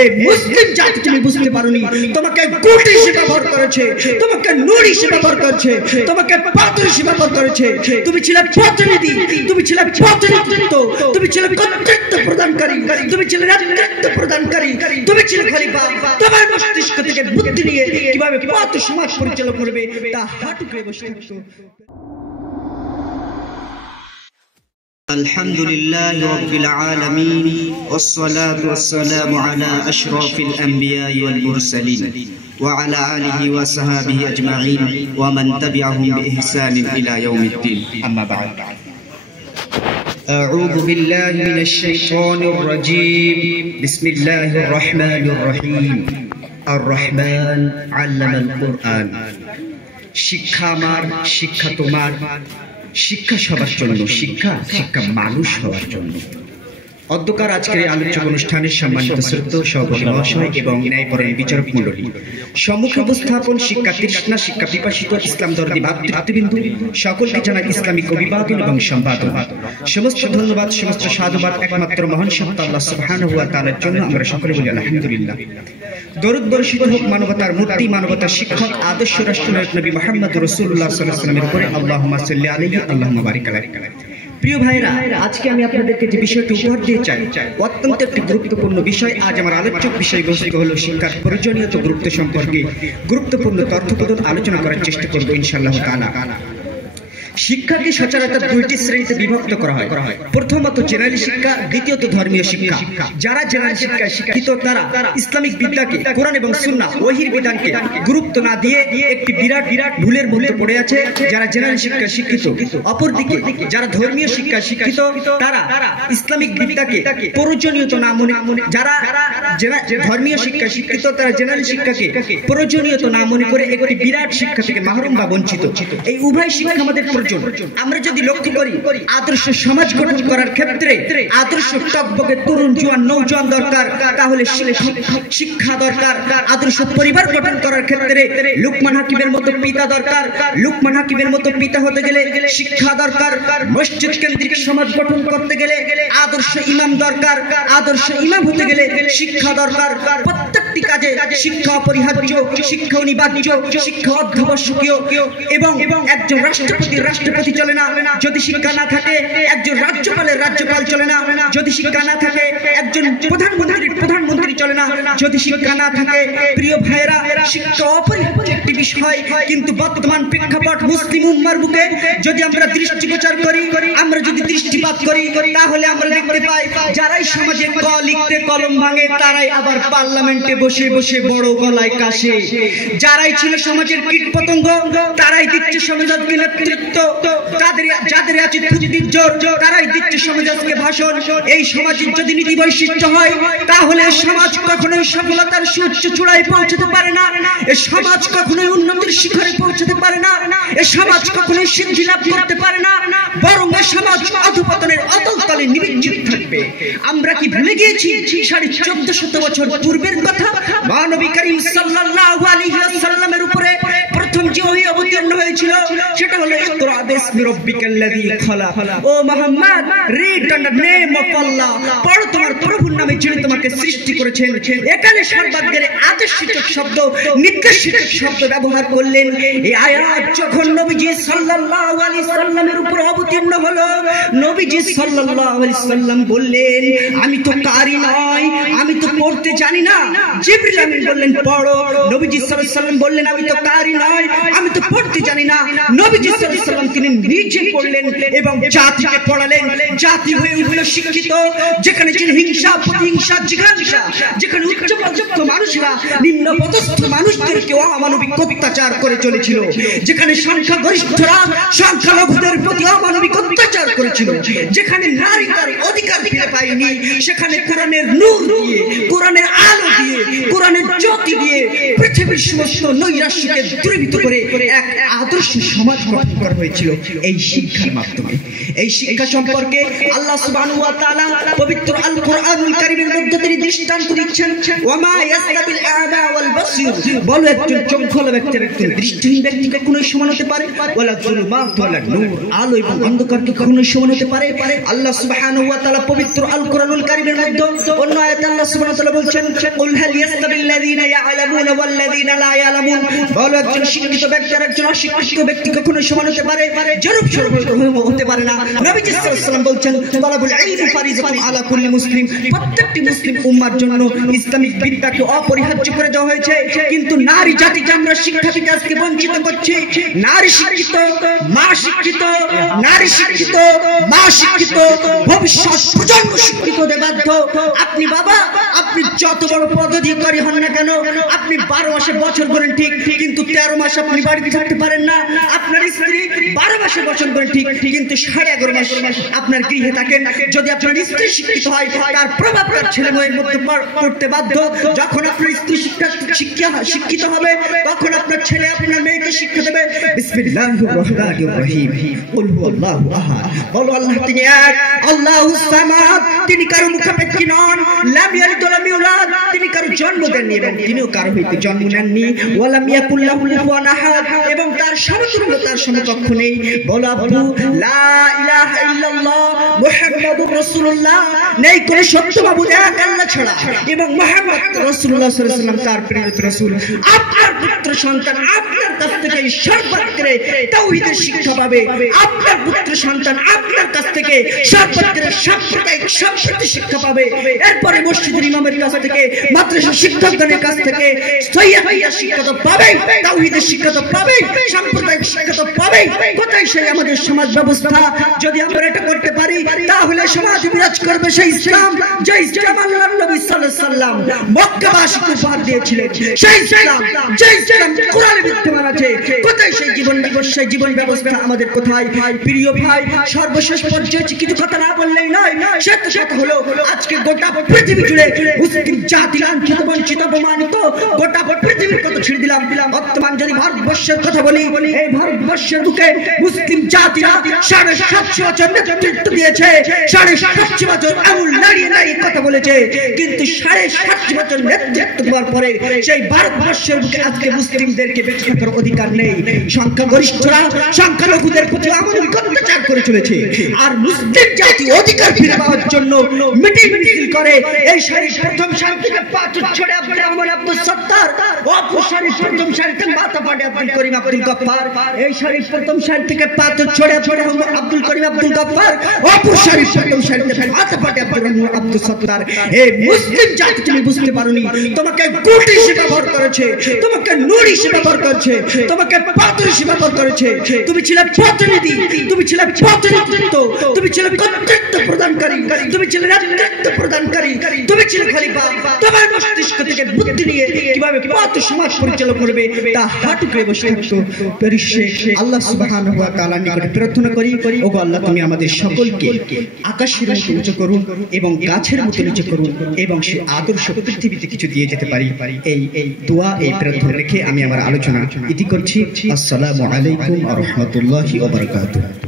এই মুসলিম জাতি তুমি বুঝতে পারোনি, তোমাকে গুটি হিসেবে ব্যবহার করেছে, তোমাকে নূর হিসেবে ব্যবহার করেছে, তোমাকে পাথর হিসেবে ব্যবহার করেছে। তুমি ছিলে প্রতিনিধি, তুমি ছিলে প্রতিনিধিত্ব, তুমি ছিলে কর্তৃত্ব প্রদানকারী, তুমি ছিলে নেতৃত্ব প্রদানকারী, তুমি ছিলে খলিফা। তোমার মস্তিষ্ক থেকে বুদ্ধি নিয়ে কিভাবে পথ সমাজ পরিচালনা করবে তা হাঁটুকে বসে থাকতো। الحمد لله رب العالمين والصلاة والسلام على أشرف الأنبياء والمرسلين وعلى آله وصحبه أجمعين ومن تبعهم بإحسان إلى يوم الدين. أما بعد، أعوذ بالله من الشيطان الرجيم. بسم الله الرحمن الرحيم. الرحمن علم القرآن. শিক্ষা আমার, শিক্ষা তোমার, শিক্ষা সবার জন্য, শিক্ষা শিক্ষা মানুষ হওয়ার জন্য। অধ্যকার আজকের এই আলোচক অনুষ্ঠানের সম্মানিত শ্রদ্ধেয় সভাপতি মহাশয় এবং ন্যায়পরায়ণ বিচারক মণ্ডলী, সম্মুখে উপস্থাপন শিক্ষা তৃষ্ণা, শিক্ষা পিপাসিত ইসলাম দরদি ভাতৃবৃন্দু, সকলকে জানাই ইসলামিক অভিবাদন এবং সম্পাদন। সমস্ত ধন্যবাদ, সমস্ত সাধুবাদ একমাত্র মহান সত্তা আল্লাহ সুবহানাহু ওয়া তাআলার জন্য। আমরা সকলে বলি আলহামদুলিল্লাহ। দরুদ বর্ষিত হোক মানবতার মূর্তি, মানবতার শিক্ষক, আদর্শ রাষ্ট্রনায়ক নবী মুহাম্মদ রাসূলুল্লাহ সাল্লাল্লাহু আলাইহি ওয়াসাল্লামের উপরে আল্লাহুম্মা সাল্লি আলাইহি আল্লাহুম্মা বারিক আলাইহি। প্রিয় ভাইরা, আজকে আমি আপনাদেরকে যে বিষয়টি উপহার দিয়ে চাই, অত্যন্ত একটি গুরুত্বপূর্ণ বিষয়। আজ আমার আলোচক বিষয়বস্তু হলো শিক্ষার প্রয়োজনীয়তা গুরুত্ব সম্পর্কে গুরুত্বপূর্ণ তথ্যপ্রদান আলোচনা করার চেষ্টা করব ইনশাআল্লাহ তাআলা। শিক্ষাকে সচরাচর দুইটি শ্রেণীতে বিভক্ত করা হয়। প্রথমত জেনারেল শিক্ষা, দ্বিতীয়ত ধর্মীয় শিক্ষা। যারা জেনারেল শিক্ষায় শিক্ষিত তারা ইসলামিক বিদ্যাকে, কোরআন এবং সুন্নাহ ওহীর বিধানকে গুরুত্ব না দিয়ে একটি বিরাট ভুলের মধ্যে পড়ে আছে যারা জেনারেল শিক্ষায় শিক্ষিত। অপরদিকে যারা ধর্মীয় শিক্ষায় শিক্ষিত তারা ইসলামিক বিদ্যাকে প্রয়োজনীয়তা না মনে, যারা ধর্মীয় শিক্ষায় শিক্ষিত তারা জেনারেল শিক্ষাকে প্রয়োজনীয়তা না মনে করে একটি বিরাট শিক্ষা থেকে মাহরুম বা বঞ্চিত। এই উভয় শিক্ষা আমাদের প্রয়োজন। আমরা যদি লক্ষ্য করি আদর্শ সমাজ গঠন করার ক্ষেত্রে আদর্শ টকবকে তরুণ জওয়ান নওজওয়ান দরকার, তাহলে শিক্ষা দরকার। আদর্শ পরিবার গঠন করার ক্ষেত্রে লুকমান হাকিমের মতো পিতা দরকার। লুকমান হাকিমের মতো পিতা হতে গেলে শিক্ষা দরকার। মসজিদ কেন্দ্রিক সমাজ গঠন করতে গেলে আদর্শ ইমাম দরকার। আদর্শ ইমাম হতে গেলে শিক্ষা দরকার। প্রত্যেকটি কাজে শিক্ষা অপরিহার্য, শিক্ষা অনিবার্য, শিক্ষা অত্যাবশ্যকীয়। এবং একজন রাষ্ট্রপতি চলে না যদি শিক্ষা না থাকে, একজন রাজ্যপালের রাজ্যপাল চলে না যদি শিক্ষা না থাকে, একজন প্রধানমন্ত্রী চলে না যদি শিক্ষা না থাকে। প্রিয় ভাইরা, শিক্ষা অপরিহার্য একটি বিষয়, কিন্তু বর্তমান প্রেক্ষাপট মুসলিম উম্মার বুকে যদি আমরা দৃষ্টিগোচর করি, আমরা যদি দৃষ্টিপাত করি, তাহলে আমরা দেখতে পাই যারাই সমাজে ক লিখতে কলম ভাঙে তারাই আবার পার্লামেন্টে বসে বসে বড় গলায় কাশে। যারাই ছিল সমাজের কীট পতঙ্গ তারাই দিচ্ছে সমাজকে নেতৃত্ব, যাদের আছে খুঁজিদির জোর তারাই দিচ্ছে সমাজকে ভাষণ। এই সমাজের যদি নীতি বৈশিষ্ট্য হয় তাহলে সমাজ কখনোই সফলতার সুউচ্চ চূড়ায় পৌঁছতে পারে না। এই সমাজ কখনোই উন্নতির শিখরে পৌঁছতে পারে না। এই সমাজ কখনোই সিদ্ধি লাভ করতে পারে না, বরং এই সমাজ অধঃপতনের অতল তলে নিমজ্জিত থাকবে। আমরা কি ভুলে গিয়েছি 1450 বছর পূর্বের কথা? মহানবী করিম সাল্লাল্লাহু আলাইহি ওয়াসাল্লামের উপরে প্রথম যে ওহী অবতীর্ণ হয়েছিল সেটা হলো ইকরা বিসমি রাব্বিকাল্লাযী খালাক। ও মুহাম্মদ, read the name of Allah, পড়ো তোমার প্রভুর নামে যিনি তোমাকে সৃষ্টি করেছেন। এখানে সর্বাগ্রে আদেশসূচক শব্দ, নির্দেশসূচক শব্দ ব্যবহার করলেন। এই আয়াত যখন নবীজি সাল্লাল্লাহু আলাইহি সাল্লামের উপর অবতীর্ণ হলো, নবীজি সাল্লাল্লাহু আলাইহি সাল্লাম বললেন, আমি তো কারি নই, আমি তো পড়তে জানি না। জিবরিল আমিন বললেন পড়ো। নবীজি সাল্লাল্লাহু আলাইহি সাল্লাম বললেন, আমি তো কারি নই, আমি তো পড়তে জানি না। নবীজি সাল্লাল্লাহু আলাইহি সাল্লাম তিনি নিজে পড়লেন এবং জাতিকে পড়ালেন। জাতি হয়ে উঠল শিক্ষিত, যেখানে ছিল হিংসা, প্রতিহিংসা, জিঘাংসা, যেখানে উচ্চপদস্থ মানুষরা নিম্নপদস্থ মানুষদেরকে অমানবিক অত্যাচার করে চলেছিল, যেখানে সংখ্যাগরিষ্ঠরা সংখ্যালঘুদের প্রতি অমানবিক অত্যাচার করেছিল, যেখানে নারী তার অধিকার ফিরে পায়নি, সেখানে কোরআনের নূর দিয়ে, কোরআনের আলো দিয়ে দিয়ে কোরআনের জ্যোতি দিয়ে পৃথিবীর সমস্ত নৈরাশ্যকে দূরীভূত করে এক আদর্শ সমাজ গঠন করা হয়েছিল এই শিক্ষার মাধ্যমে। এই শিক্ষা সম্পর্কে আল্লাহ সুবহানাহু ওয়া তাআলা পবিত্র আল কোরআনুল কারীমের মধ্যে তিনি দৃষ্টান্ত দিচ্ছেন, ওয়ামা ইয়াসতাবিল আ'মা ওয়াল বাসীর, বলো একজন চক্ষুহীন ব্যক্তি একজন দৃষ্টিহীন ব্যক্তি কখনো সমান হতে পারে? ওয়ালা যুলুমাত ওয়ালা নূর, আলো এবং অন্ধকার কি কখনো সমান হতে পারে? আল্লাহ সুবহানাহু ওয়া তাআলা পবিত্র আল কোরআনুল কারীমের মধ্যে অন্য আয়াতে আল্লাহ সুবহানাহু ওয়া তাআলা বলছেন, কুল হাল ইয়াসতাবিল্লাযীনা ইয়া'লামুনা ওয়াল্লাযীনা লা ইয়া'লামুন, বলো একজন শিক্ষিত ব্যক্তি আর একজন অশিক্ষিত ব্যক্তি কখনো সমান হতে পারে? জরুব হতে পারে না। নবীজি সাল্লাল্লাহু আলাইহি ওয়াসাল্লাম বলছেন, তালাবুল ইলমি ফারিযাতুন আলা কুল্লি মুসলিম, প্রত্যেকটি মুসলিম উম্মার জন্য ইসলামিক বিদ্যাকে অপরিহার্য করে দেওয়া হয়েছে। কিন্তু নারী জাতিকে আমরা শিক্ষা থেকে আজকে বঞ্চিত করছি। নারী শিক্ষিত, মা শিক্ষিত, নারী শিক্ষিত, মা শিক্ষিত, ভবিষ্যৎ প্রজন্ম শিক্ষিত হতে বাধ্য। আপনি বাবা, আপনি যত বড় পদাধিকারী হন না কেন, আপনি 12 মাসে বছর করেন ঠিক, কিন্তু 13 মাস আপনি বাড়িতে থাকতে পারেন না। আপনার স্ত্রী 12 মাসে বছর করেন ঠিক, কিন্তু 11.5 মাস আপনার গৃহে থাকেন। যদি আপনার স্ত্রী শিক্ষিত হয়, তার প্রভাব তার ছেলে মেয়ের মধ্যে পড়তে বাধ্য। যখন আপনার স্ত্রী শিক্ষিত হবে, তখন আপনার ছেলে আপনার মেয়েকে শিক্ষা দেবে। বিসমিল্লাহির রহমানির রহিম, কুল হুয়াল্লাহু আহাদ, বলো আল্লাহ তিনি এক, আল্লাহুস সামাদ, তিনি কারো মুখাপেক্ষী নন, লাম ইয়ালিদ ওয়া লাম ইউলাদ, তিনি কারো জন্ম দেননি এবং তিনিও কারো হইতে জন্ম নেননি, ওয়া লাম ইয়াকুল লাহু কুফুয়ান আহাদ, এবং তার সমতুল্য তার সমকক্ষ নেই। বলো আব্বু, লা ইলাহা ইল্লাল্লাহ মুহাম্মাদুর রাসূলুল্লাহ, নেই কোন সত্য মাবুদ এক আল্লাহ ছাড়া, এবং মুহাম্মদ রাসূলুল্লাহ সাল্লাল্লাহু আলাইহি ওয়াসাল্লাম তার প্রেরিত রাসূল। আপনার পুত্র সন্তান আপনার কাছ থেকে সর্বাগ্রে তাওহীদের শিক্ষা পাবে। আপনার পুত্র সন্তান আপনার কাছ থেকে সর্বাগ্রে সাম্প্রদায়িক সম্প্রীতি শিক্ষা পাবে। এরপরে মসজিদের ইমামের কাছ থেকে, মাদ্রাসা শিক্ষকগণের কাছ থেকে সহিহ শিক্ষা তো পাবে, তাওহীদের শিক্ষা তো পাবে, সাম্প্রদায়িক শিক্ষা তো পাবে। কোথায় সেই আমাদের সমাজ ব্যবস্থা? যদি আমরা এটা করতে পারি, তাহলে সমাজ বিরাজ করবে সেই ইসলাম, যে ইসলাম আল্লাহর নবী সাল্লাল্লাহু আলাইহি ওয়াসাল্লাম মক্কাবাসীকে উপহার দিয়েছিলেন, সেই ইসলাম, যে ইসলাম কোরআনে বিদ্যমান আছে। কোথায় সেই জীবন ব্যবস্থা আমাদের কোথায়? প্রিয় ভাই, সর্বশেষ পর্যায়ে কিছু কথা না বললেই নয়। সে কথা হলো, আজকে গোটা পৃথিবী জুড়ে মুসলিম জাতি লাঞ্ছিত, বঞ্চিত, অপমানিত। গোটা পৃথিবীর কথা ছেড়ে দিলাম, বর্তমান যদি ভারতবর্ষের কথা বলি, এই ভারতবর্ষের বুকে মুসলিম জাতিরা 750 বছর নেতৃত্ব দিয়েছে, 750 বছর আঙুল নাড়িয়ে নাড়িয়ে কথা বলেছে, কিন্তু 750 বছর নেতৃত্ব দেওয়ার পরে সেই ভারতবর্ষের বুকে আজকে মুসলিমদেরকে বেঁচে থাকার অধিকার নেই। সংখ্যাগরিষ্ঠরা সংখ্যালঘুদের প্রতি অমানবিক অত্যাচার করে চলেছে, আর মুসলিম জাতি অধিকার ফিরে পাওয়ার জন্য মিটিং মিছিল করে। এই সারি প্রথম সারি থেকে পাথর ছড়ে আব্দুল রহমান আব্দুল সত্তার, অপর সারি প্রথম সারিতে মাথা পাটে আব্দুল করিম আব্দুল গফফার, এই সারি প্রথম সারি থেকে পাথর ছড়ে আব্দুল করিম আব্দুল গফফার, অপর সারি প্রথম সারিতে মাথা পাটে আব্দুল রহমান আব্দুল সত্তার। এই মুসলিম জাতি তুমি বুঝতে পারোনি, তোমাকে গুটি হিসেবে ব্যবহার করেছে, তোমাকে নুড়ি হিসেবে ব্যবহার করেছে, তোমাকে পাথর হিসেবে ব্যবহার করেছে। তুমি ছিলে প্রতিনিধি, তুমি ছিলে প্রতিনিধিত্ব, তুমি ছিলে কর্তৃত্ব প্রদানকারী, তুমি ছিলে নেতৃত্ব প্রদানকারী, তুমি ছিলে খলিফা। তোমার মস্তিষ্ক থেকে বুদ্ধি নিয়ে কিভাবে পথ সমাজ পরিচালনা করবে তা হাঁটু করে বসে থাকতো। আল্লাহ সুবহানাহু ওয়া তাআলার নিকটে প্রার্থনা করি, ওগো আল্লাহ তুমি আমাদের সকলকে আকাশের মতো উঁচু করুন এবং গাছের মতো নিচু করুন, এবং সে আদর্শ পৃথিবীতে কিছু দিয়ে যেতে পারি। এই দোয়া, এই প্রার্থনা রেখে আমি আমার আলোচনা ইতি করছি। আসসালামু আলাইকুম ওয়া রাহমাতুল্লাহি ওয়া বারাকাতুহু।